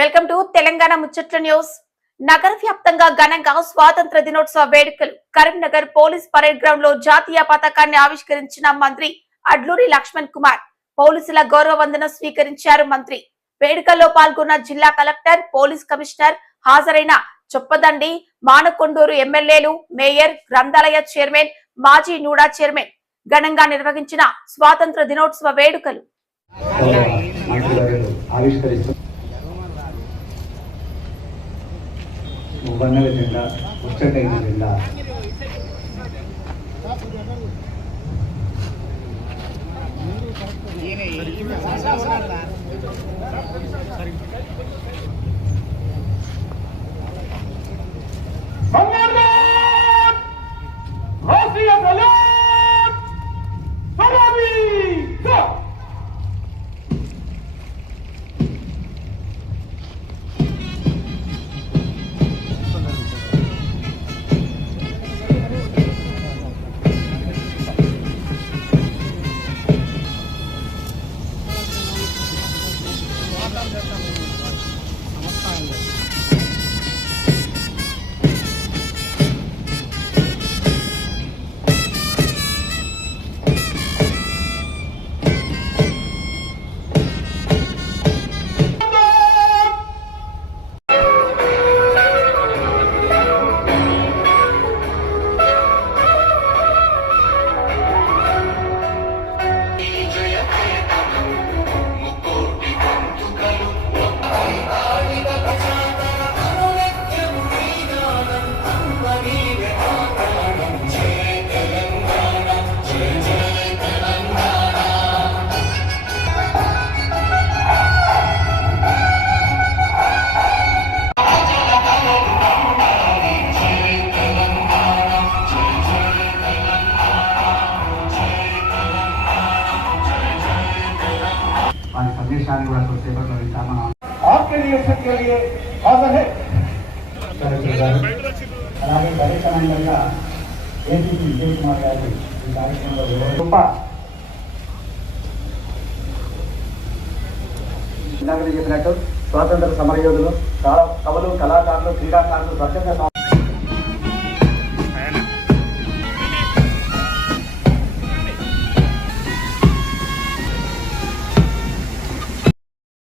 Welcome to Telangana ముచ్చట్ల news. నగర వ్యాప్తంగా ఘనంగా స్వాతంత్ర దినోత్సవ వేడుకలు. కరీంనగర్ పోలీస్ పరేడ్ గ్రౌండ్ లో జాతీయ పతాకాన్ని ఆవిష్కరించిన మంత్రి అడ్లూరి లక్ష్మణ్ కుమార్. పోలీసుల గౌరవ వందనం స్వీకరించారు మంత్రి. వేడుకల్లో పాల్గొన్న జిల్లా కలెక్టర్, పోలీస్ కమిషనర్, హాజరైన చొప్పదండి, మానకొండూరు ఎమ్మెల్యేలు, మేయర్, గ్రంథాలయ చైర్మన్, మాజీ నూడా చైర్మన్ ఘనంగా నిర్వహించిన స్వాతంత్ర దినోత్సవ వేడుకలు. వన్నెల జెండా, ముచ్చటైన జెండా, आपके लिए सबके लिए हाजिर है। అలాగే కార్యక్రమంగా ఏపీ విజయ్ కుమార్ గారు ఈ కార్యక్రమంలో ఇందాక చెప్పినట్టు స్వాతంత్ర సమరయోధులు, కవులు, కళాకారులు, క్రీడాకారులు, స్వచ్ఛంద